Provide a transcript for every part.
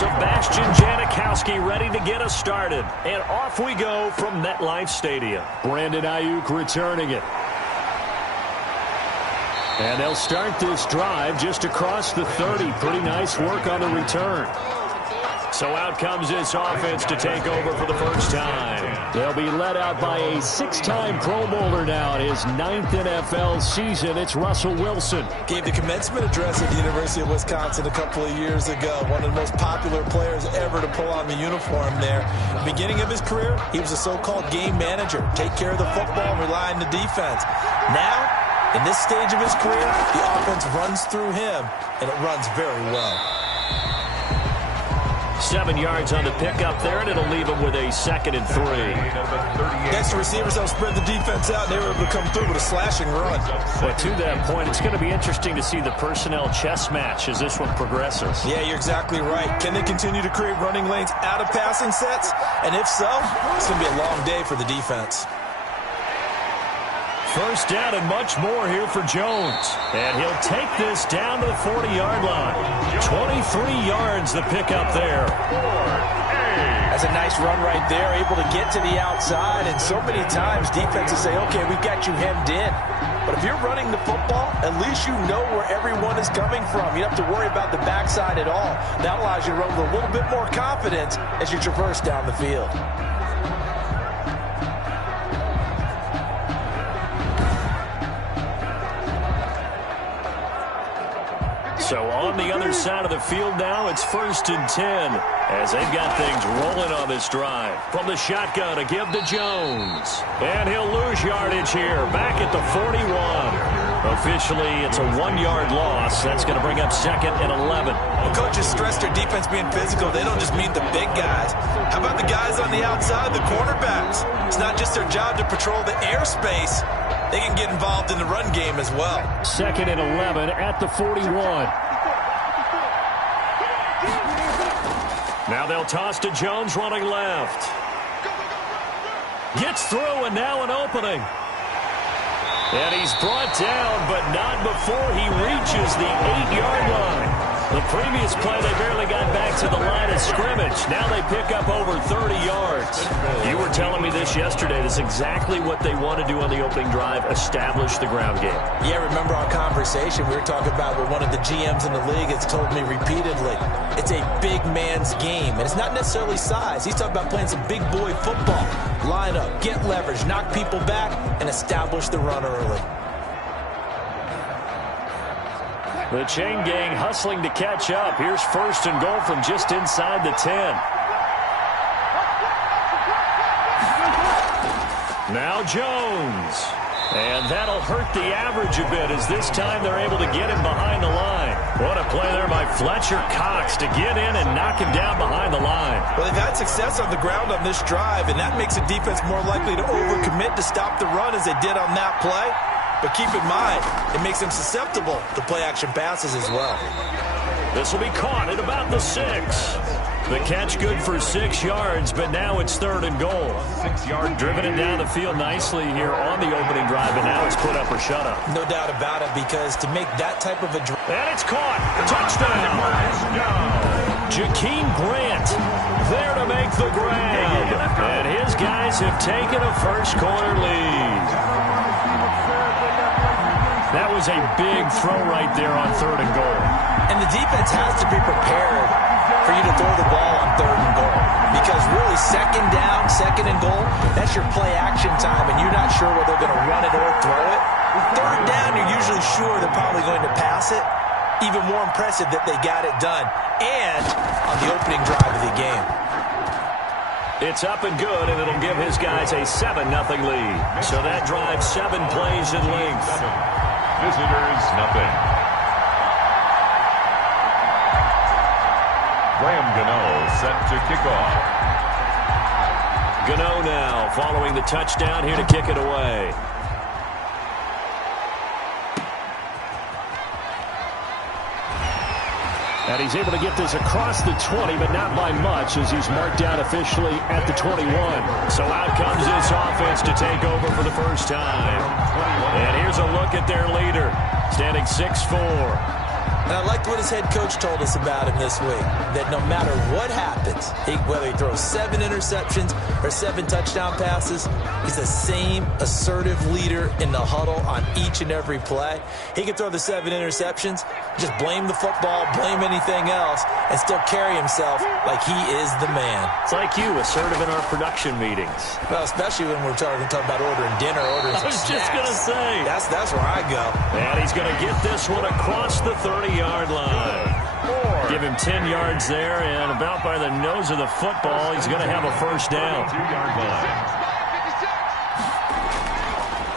Sebastian Janikowski ready to get us started. And off we go from MetLife Stadium. Brandon Ayuk returning it. And they'll start this drive just across the 30. Pretty nice work on the return. So out comes this offense to take over for the first time. They'll be led out by a 6-time Pro Bowler now in his 9th NFL season. It's Russell Wilson. Gave the commencement address at the University of Wisconsin a couple of years ago. One of the most popular players ever to pull on the uniform there. Beginning of his career, he was a so-called game manager. Take care of the football and rely on the defense. Now, in this stage of his career, the offense runs through him, and it runs very well. 7 yards on the pickup there, and it'll leave him with a 2nd and 3. Next, the receivers help spread the defense out, and they were able to come through with a slashing run. But to that point, it's going to be interesting to see the personnel chess match as this one progresses. Yeah, you're exactly right. Can they continue to create running lanes out of passing sets? And if so, it's going to be a long day for the defense. First down and much more here for Jones. And he'll take this down to the 40-yard line. 23 yards the pickup there. That's a nice run right there, able to get to the outside. And so many times defenses say, okay, we've got you hemmed in. But if you're running the football, at least you know where everyone is coming from. You don't have to worry about the backside at all. That allows you to run with a little bit more confidence as you traverse down the field. So on the other side of the field now, it's 1st and 10 as they've got things rolling on this drive. From the shotgun to give to Jones. And he'll lose yardage here, back at the 41. Officially, it's a 1-yard loss. That's going to bring up 2nd and 11. Well, coaches stress their defense being physical. They don't just mean the big guys. How about the guys on the outside, the cornerbacks? It's not just their job to patrol the airspace. They can get involved in the run game as well. 2nd and 11 at the 41. Now they'll toss to Jones running left. Gets through and now an opening. And he's brought down, but not before he reaches the 8-yard line. The previous play, they barely got back to the line of scrimmage. Now they pick up over 30 yards. You were telling me this yesterday. This is exactly what they want to do on the opening drive, establish the ground game. Yeah, remember our conversation we were talking about with one of the GMs in the league has told me repeatedly. It's a big man's game, and it's not necessarily size. He's talking about playing some big boy football. Line up, get leverage, knock people back, and establish the run early. The chain gang hustling to catch up. Here's 1st and goal from just inside the 10. Now Jones. And that'll hurt the average a bit as this time they're able to get him behind the line. What a play there by Fletcher Cox to get in and knock him down behind the line. Well, they've had success on the ground on this drive, and that makes the defense more likely to overcommit to stop the run as they did on that play. But keep in mind, it makes them susceptible to play-action passes as well. This will be caught at about the 6. The catch good for 6 yards, but now it's 3rd and goal. 6-yard driven it down the field nicely here on the opening drive, and now it's put up or shut up. No doubt about it, because to make that type of a drive. And it's caught. Touchdown. Jakeem Grant there to make the grab. And his guys have taken a first-quarter lead. That was a big throw right there on 3rd and goal. And the defense has to be prepared for you to throw the ball on 3rd and goal. Because really, 2nd down, 2nd and goal, that's your play action time, and you're not sure whether they're going to run it or throw it. 3rd down, you're usually sure they're probably going to pass it. Even more impressive that they got it done. And on the opening drive of the game. It's up and good, and it'll give his guys a 7-0 lead. So that drives 7 plays in length. Visitors, nothing. Graham Gano set to kick off. Gano now following the touchdown here to kick it away. And he's able to get this across the 20, but not by much, as he's marked down officially at the 21. So out comes this offense to take over for the first time. And here's a look at their leader, standing 6'4". And I liked what his head coach told us about him this week, that no matter what happens, whether he throws 7 interceptions or 7 touchdown passes, he's the same assertive leader in the huddle on each and every play. He can throw the 7 interceptions, just blame the football, blame anything else, and still carry himself like he is the man. It's like you, assertive in our production meetings. Well, especially when we're talking about ordering dinner, ordering some snacks. I was just going to say. That's where I go. And he's going to get this one across the 30-yard line. Give him 10 yards there, and about by the nose of the football, he's going to have a first down.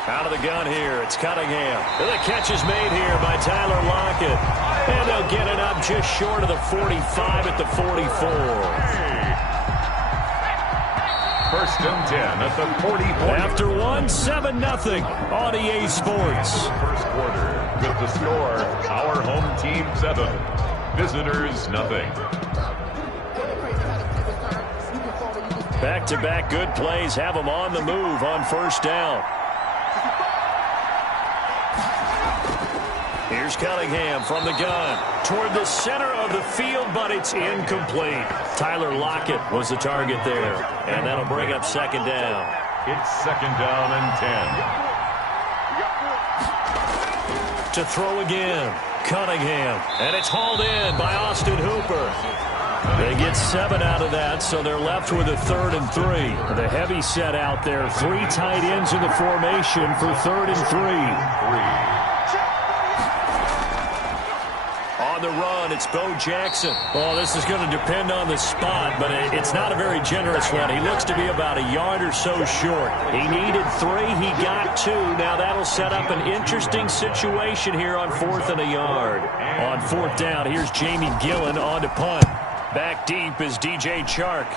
Out of the gun here, it's Cunningham. And the catch is made here by Tyler Lockett. And they'll get it up just short of the 45 at the 44. First and 10 at the 44. After one, 7-0 on EA Sports. First quarter with the score, our home team 7, visitors nothing. Back-to-back good plays have them on the move on first down. Here's Cunningham from the gun toward the center of the field, but it's incomplete. Tyler Lockett was the target there, and that'll bring up second down. It's second down and 10. To throw again, Cunningham, and it's hauled in by Austin Hooper. They get 7 out of that, so they're left with a 3rd and 3. The heavy set out there, 3 tight ends in the formation for 3rd and 3. On the run, it's Bo Jackson. Oh, this is going to depend on the spot, but it's not a very generous one. He looks to be about a yard or so short. He needed 3. He got 2. Now that'll set up an interesting situation here on 4th and a yard. On 4th down, here's Jamie Gillen on to punt. Back deep is DJ Chark.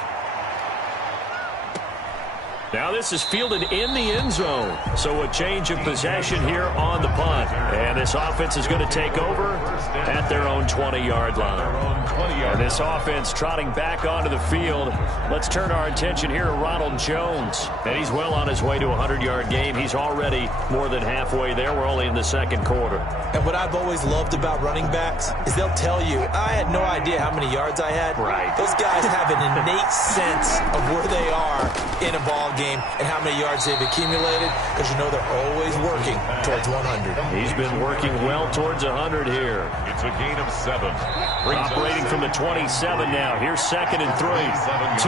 Now this is fielded in the end zone. So a change of possession here on the punt. And this offense is going to take over at their own 20-yard line. And this offense trotting back onto the field. Let's turn our attention here to Ronald Jones. And he's well on his way to a 100-yard game. He's already more than halfway there. We're only in the second quarter. And what I've always loved about running backs is they'll tell you, I had no idea how many yards I had. Right. Those guys have an innate sense of where they are in a ball game and how many yards they've accumulated, because you know they're always working towards 100. He's been working well towards 100 here. It's a gain of 7. Operating from the 27 now. Here's 2nd and 3.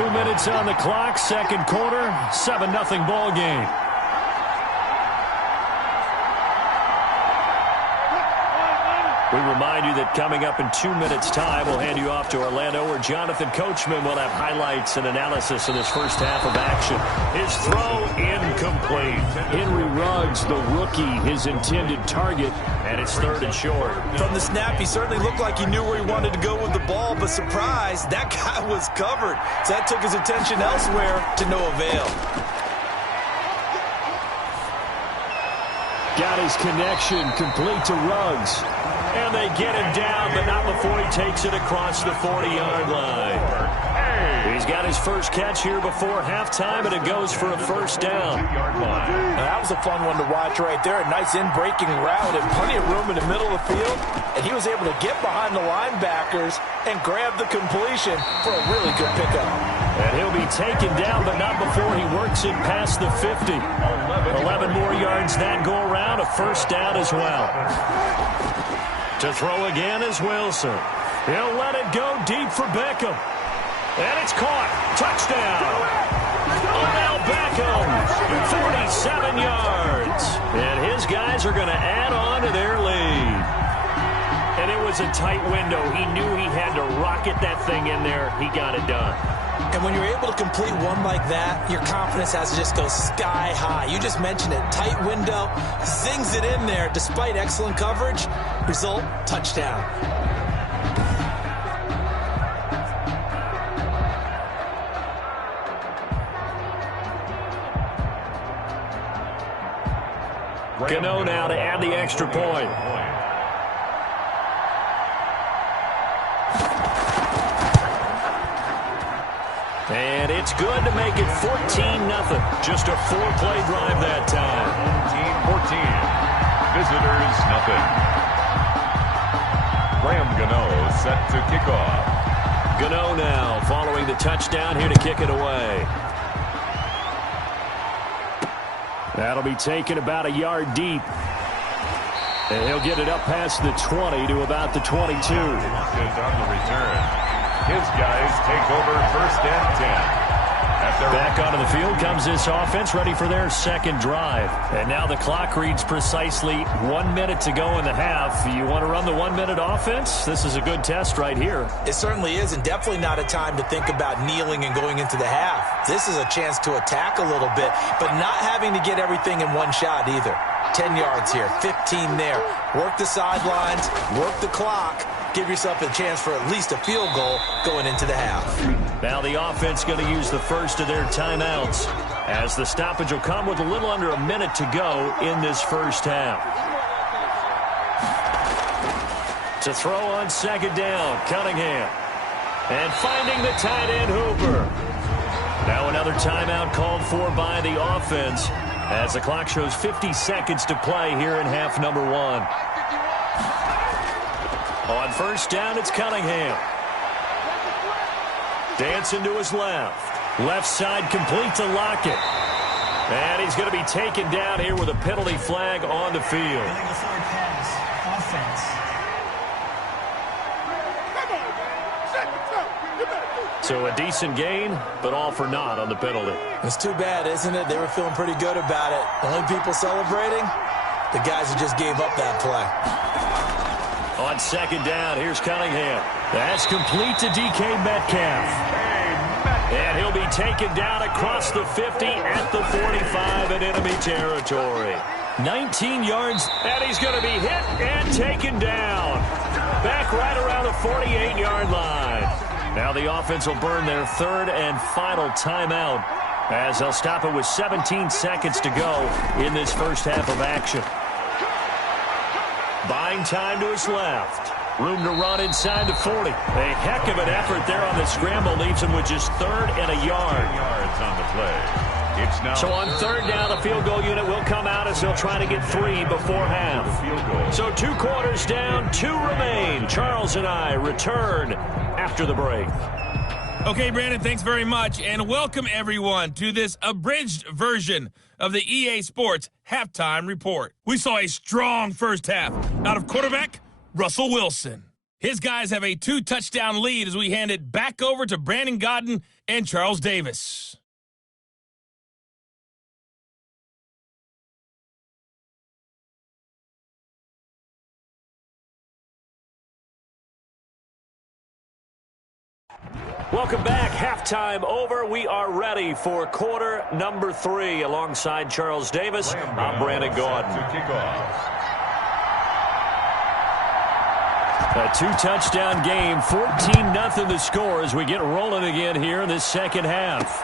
2 minutes on the clock, second quarter, 7-0 ball game. We remind you that coming up in 2 minutes' time, we'll hand you off to Orlando, where Jonathan Coachman will have highlights and analysis of this first half of action. His throw incomplete. Henry Ruggs, the rookie, his intended target, and it's 3rd and short. From the snap, he certainly looked like he knew where he wanted to go with the ball, but surprise, that guy was covered. So that took his attention elsewhere to no avail. Got his connection complete to Ruggs. And they get him down, but not before he takes it across the 40-yard line. He's got his first catch here before halftime, and it goes for a first down. Now, that was a fun one to watch right there. A nice in-breaking route and plenty of room in the middle of the field. And he was able to get behind the linebackers and grab the completion for a really good pickup. And he'll be taken down, but not before he works it past the 50. 11 more yards that go around, a first down as well. To throw again is Wilson. He'll let it go deep for Beckham. And it's caught. Touchdown. Odell Beckham, 47 yards. And his guys are going to add on to their lead. And it was a tight window. He knew he had to rocket that thing in there. He got it done. And when you're able to complete one like that, your confidence has to just go sky high. You just mentioned it. Tight window, zings it in there despite excellent coverage. Result, touchdown. Gano now to add the extra point. And it's good to make it 14-0. Just a 4-play drive that time. Team 14. Visitors nothing. Graham Gano set to kick off. Gano now following the touchdown here to kick it away. That'll be taken about a yard deep. And he'll get it up past the 20 to about the 22. On the return. His guys take over 1st and 10. Back onto the field comes this offense, ready for their second drive. And now the clock reads precisely 1 minute to go in the half. You want to run the 1 minute offense? This is a good test right here. It certainly is, and definitely not a time to think about kneeling and going into the half. This is a chance to attack a little bit, but not having to get everything in one shot either. 10 yards here, 15 there. Work the sidelines, work the clock. Give yourself a chance for at least a field goal going into the half. Now the offense going to use the first of their timeouts as the stoppage will come with a little under a minute to go in this first half. To throw on second down, Cunningham. And finding the tight end, Hooper. Now another timeout called for by the offense as the clock shows 50 seconds to play here in half number 1. On first down, it's Cunningham. Dancing to his left. Left side complete to Lockett. And he's going to be taken down here with a penalty flag on the field. So a decent gain, but all for naught on the penalty. It's too bad, isn't it? They were feeling pretty good about it. The only people celebrating, the guys who just gave up that play. On second down, here's Cunningham. That's complete to DK Metcalf. And he'll be taken down across the 50 at the 45 in enemy territory. 19 yards, and he's going to be hit and taken down. Back right around the 48-yard line. Now the offense will burn their third and final timeout as they'll stop it with 17 seconds to go in this first half of action. Buying time to his left. Room to run inside the 40. A heck of an effort there on the scramble. Leaves him with just third and a yard. Yards on the play. It's now so on third down, the field goal unit will come out as they'll try to get 3 before half. So 2 quarters down, 2 remain. Charles and I return after the break. Okay, Brandon, thanks very much. And welcome, everyone, to this abridged version of the EA Sports Halftime Report. We saw a strong first half out of quarterback Russell Wilson. His guys have a 2-touchdown lead as we hand it back over to Brandon Gaudin and Charles Davis. Welcome back. Halftime over. We are ready for quarter number 3 alongside Charles Davis. I'm Brandon Gaudin. A 2-touchdown game, 14-0 the score as we get rolling again here in this second half.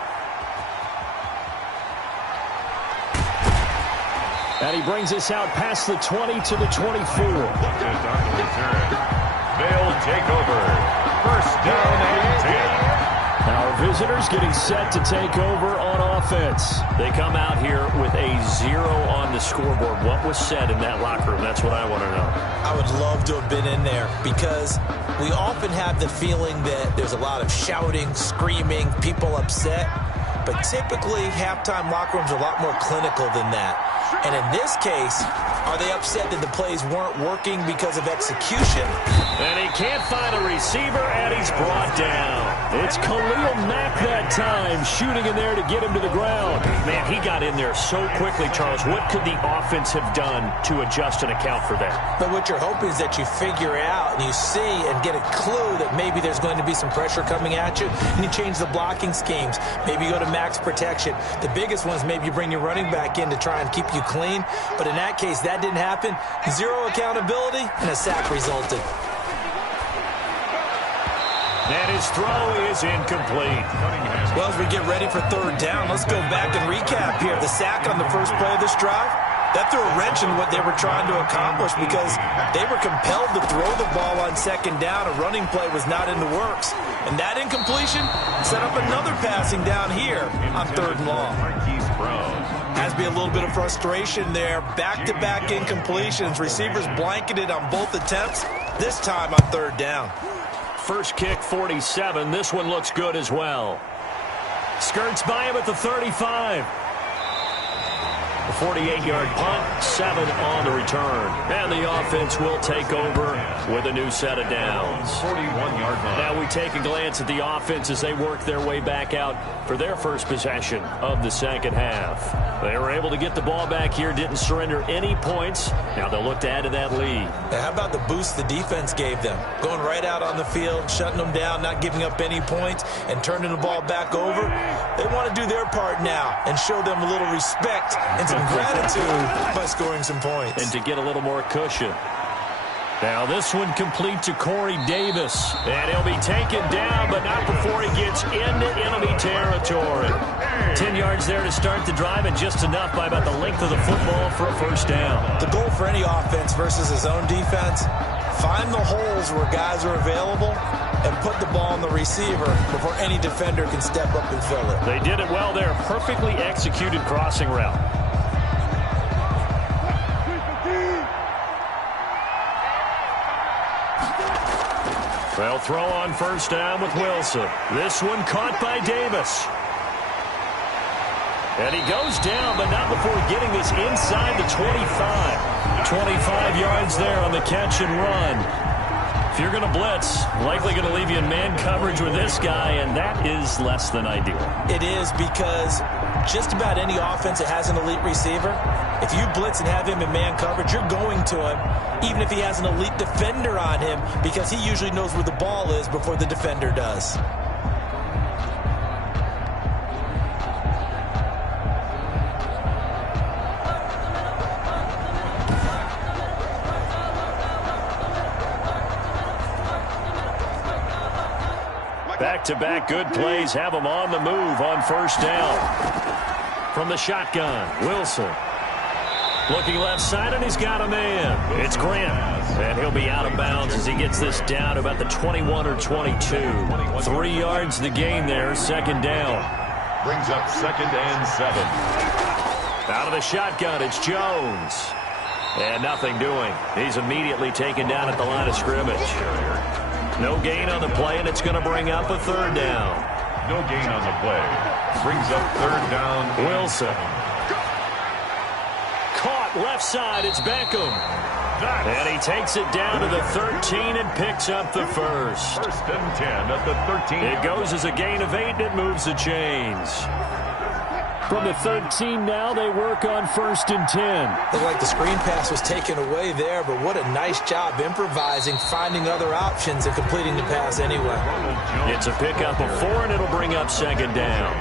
And he brings us out past the 20 to the 24. They'll take over. First down and 10. Our visitors getting set to take over on offense. They come out here with a 0 on the scoreboard. What was said in that locker room? That's what I want to know. I would love to have been in there because we often have the feeling that there's a lot of shouting, screaming, people upset. But typically, halftime locker rooms are a lot more clinical than that. And in this case, are they upset that the plays weren't working because of execution? And he can't find a receiver, and he's brought down. It's Khalil Mack that time, shooting in there to get him to the ground. Man, he got in there so quickly, Charles. What could the offense have done to adjust and account for that? But what you're hoping is that you figure out and you see and get a clue that maybe there's going to be some pressure coming at you, and you change the blocking schemes. Maybe you go to max protection. The biggest one is maybe you bring your running back in to try and keep you clean. But in that case, that didn't happen. 0 accountability, and a sack resulted. And his throw is incomplete. Well, as we get ready for third down, let's go back and recap here. The sack on the first play of this drive, that threw a wrench in what they were trying to accomplish because they were compelled to throw the ball on second down. A running play was not in the works. And that incompletion set up another passing down here on third and long. Has to be a little bit of frustration there. Back-to-back incompletions. Receivers blanketed on both attempts. this time on third down. First kick, 47. This one looks good as well. Skirts by him at the 35. A 48-yard punt, 7 on the return. And the offense will take over with a new set of downs. 41-yard line. Now we take a glance at the offense as they work their way back out for their first possession of the second half. They were able to get the ball back here, didn't surrender any points. Now they'll look to add to that lead. Now, how about the boost the defense gave them? Going right out on the field, shutting them down, not giving up any points, and turning the ball back over. They want to do their part now and show them a little respect and some gratitude by scoring some points. And to get a little more cushion. Now this one complete to Corey Davis. And he'll be taken down, but not before he gets into enemy territory. 10 yards there to start the drive, and just enough by about the length of the football for a first down. The goal for any offense versus his own defense, find the holes where guys are available and put the ball on the receiver before any defender can step up and fill it. They did it well there. Perfectly executed crossing route. They'll throw on first down with Wilson. This one caught by Davis. And he goes down, but not before getting this inside the 25. 25 yards there on the catch and run. If you're going to blitz, likely going to leave you in man coverage with this guy, and that is less than ideal. It is, because just about any offense that has an elite receiver, if you blitz and have him in man coverage, you're going to him, even if he has an elite defender on him, because he usually knows where the ball is before the defender does. Back-to-back good plays have him on the move on first down. From the shotgun, Wilson. Looking left side, and he's got a man. It's Grant. And he'll be out of bounds as he gets this down to about the 21 or 22. 3 yards the gain there, second down. Brings up 2nd and 7. Out of the shotgun, it's Jones. And nothing doing. He's immediately taken down at the line of scrimmage. No gain on the play, and it's going to bring up a third down. No gain on the play. Brings up 3rd down. Wilson. Caught left side. It's Beckham. And he takes it down to the 13 and picks up the first. 1st and 10 at the 13. It goes as a gain of 8, and it moves the chains. From the 13 now, they work on 1st and 10. Looked like the screen pass was taken away there, but what a nice job improvising, finding other options, and completing the pass anyway. It's a pickup of 4, and it'll bring up 2nd down.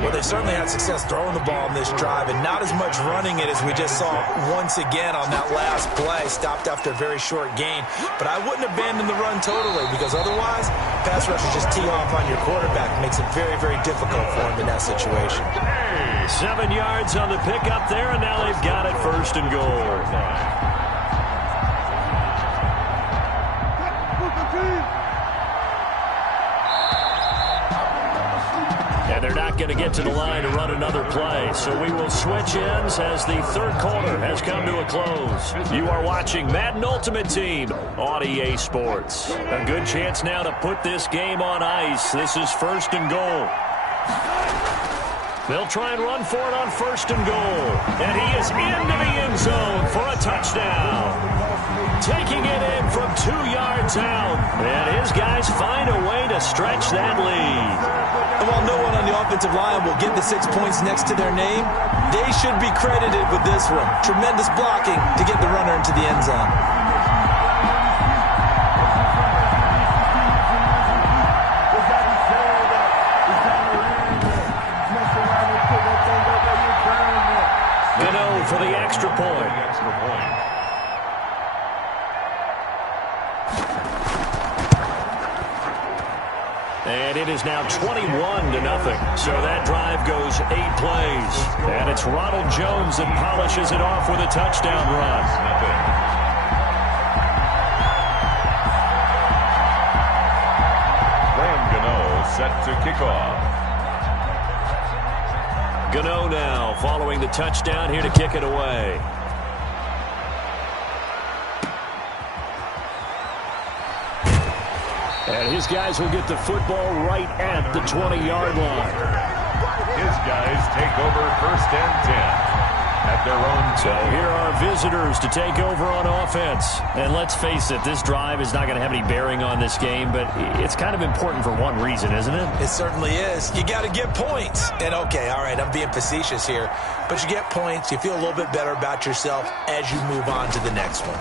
Well, they certainly had success throwing the ball on this drive, and not as much running it as we just saw once again on that last play. Stopped after a very short gain. But I wouldn't abandon the run totally, because otherwise, pass rushers just tee off on your quarterback. It makes it very, very difficult for him in that situation. 7 yards on the pickup there, and now they've got it 1st and goal. And they're not going to get to the line to run another play, so we will switch ends as the third quarter has come to a close. You are watching Madden Ultimate Team on EA Sports. A good chance now to put this game on ice. This is 1st and goal. They'll try and run for it on 1st and goal. And he is into the end zone for a touchdown. Taking it in from 2 yards out. And his guys find a way to stretch that lead. And while no one on the offensive line will get the 6 points next to their name, they should be credited with this one. Tremendous blocking to get the runner into the end zone. For the extra point. And it is now 21-0. So that drive goes 8 plays. And it's Ronald Jones that polishes it off with a touchdown run. Graham Gano set to kick off. Gano now following the touchdown here to kick it away. And his guys will get the football right at the 20-yard line. His guys take over 1st and 10 at their own. So here are visitors to take over on offense. And let's face it, this drive is not going to have any bearing on this game, but it's kind of important for one reason, isn't it? It certainly is. You got to get points. And okay, all right, I'm being facetious here, but you get points, you feel a little bit better about yourself as you move on to the next one.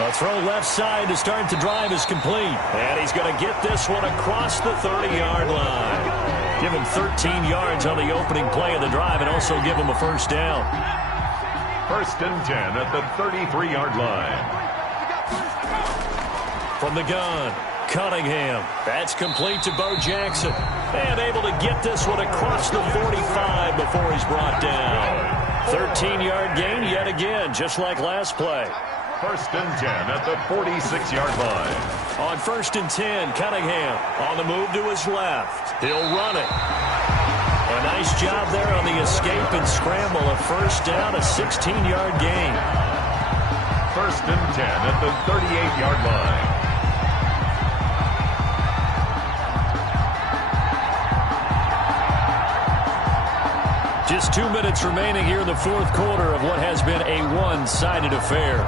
A throw left side to start the drive is complete. And he's going to get this one across the 30-yard line. Give him 13 yards on the opening play of the drive and also give him a first down. 1st and 10 at the 33-yard line. From the gun, Cunningham. That's complete to Bo Jackson. And able to get this one across the 45 before he's brought down. 13-yard gain yet again, just like last play. 1st and 10 at the 46-yard line. On 1st and 10, Cunningham on the move to his left. He'll run it. A nice job there on the escape and scramble. A first down, a 16-yard gain. 1st and 10 at the 38-yard line. Just 2 minutes remaining here in the 4th quarter of what has been a one-sided affair.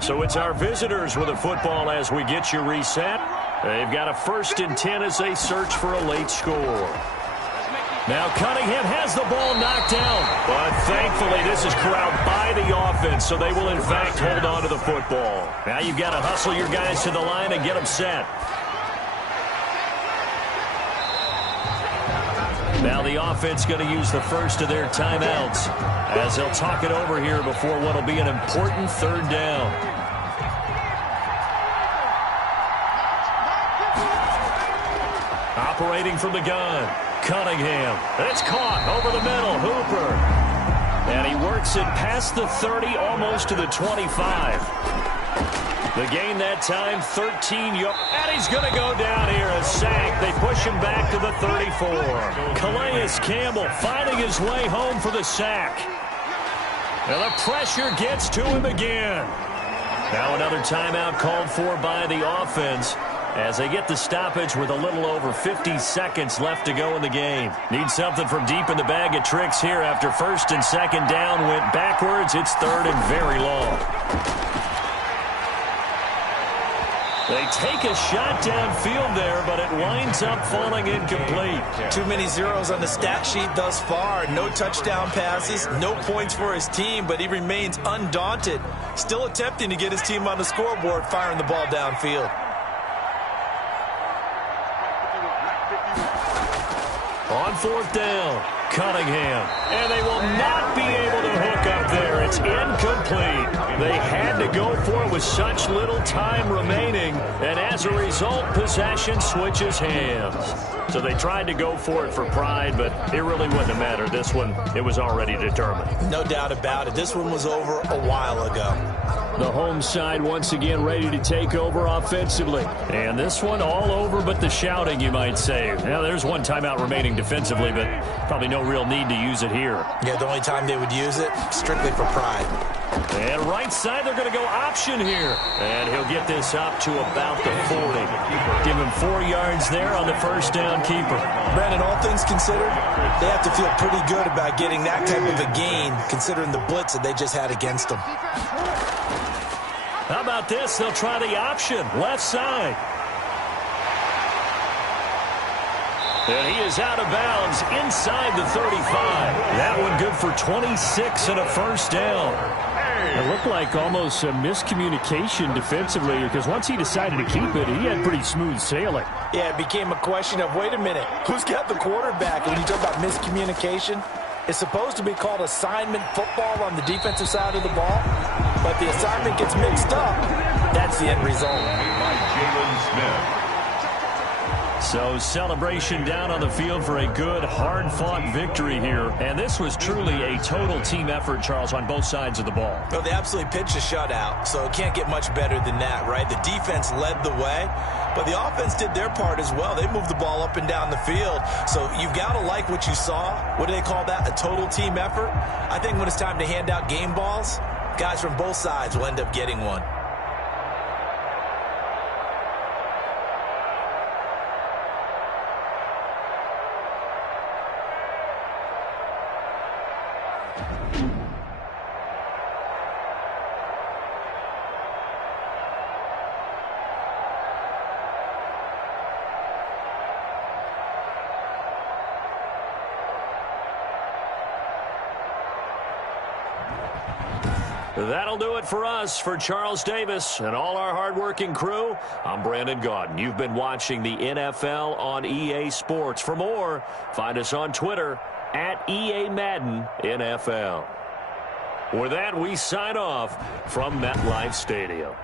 So it's our visitors with the football as we get you reset. They've got a 1st and 10 as they search for a late score. Now Cunningham has the ball knocked down. But thankfully this is corralled by the offense, so they will in fact hold on to the football. Now you've got to hustle your guys to the line and get them set. Now the offense going to use the first of their timeouts as they'll talk it over here before what will be an important 3rd down. Operating from the gun, Cunningham. It's caught over the middle, Hooper. And he works it past the 30, almost to the 25. The gain that time, 13 yards. And he's going to go down here, a sack. They push him back to the 34. Calais Campbell finding his way home for the sack. And the pressure gets to him again. Now another timeout called for by the offense as they get the stoppage with a little over 50 seconds left to go in the game. Need something from deep in the bag of tricks here after 1st and 2nd down went backwards. It's 3rd and very long. They take a shot downfield there, but it winds up falling incomplete. Too many zeros on the stat sheet thus far. No touchdown passes, no points for his team, but he remains undaunted. Still attempting to get his team on the scoreboard, firing the ball downfield. On 4th down, Cunningham. And they will not be able to hook up there. It's incomplete. They had to go for it with such little time remaining. And as a result, possession switches hands. So they tried to go for it for pride, but it really wouldn't have mattered. This one, it was already determined. No doubt about it. This one was over a while ago. The home side once again ready to take over offensively. And this one all over but the shouting, you might say. Now, there's one timeout remaining defensively, but probably no real need to use it here. Yeah, the only time they would use it, strictly for pride. And right side, they're going to go option here. And he'll get this up to about the 40. Give him 4 yards there on the first down keeper. Brandon, all things considered, they have to feel pretty good about getting that type of a gain, considering the blitz that they just had against them. How about this? They'll try the option, left side. And he is out of bounds inside the 35. That one good for 26 and a first down. It looked like almost a miscommunication defensively because once he decided to keep it, he had pretty smooth sailing. Yeah, it became a question of, wait a minute, who's got the quarterback? And when you talk about miscommunication, it's supposed to be called assignment football on the defensive side of the ball, but the assignment gets mixed up. That's the end result. By Jalen Smith. So celebration down on the field for a good, hard-fought victory here. And this was truly a total team effort, Charles, on both sides of the ball. Well, they absolutely pitched a shutout, so it can't get much better than that, right? The defense led the way, But the offense did their part as well. They moved the ball up and down the field. So you've got to like what you saw. What do they call that? A total team effort? I think when it's time to hand out game balls, guys from both sides will end up getting one. That'll do it for us. For Charles Davis and all our hardworking crew, I'm Brandon Gaudin. You've been watching the NFL on EA Sports. For more, find us on Twitter at EA Madden NFL. With that, we sign off from MetLife Stadium.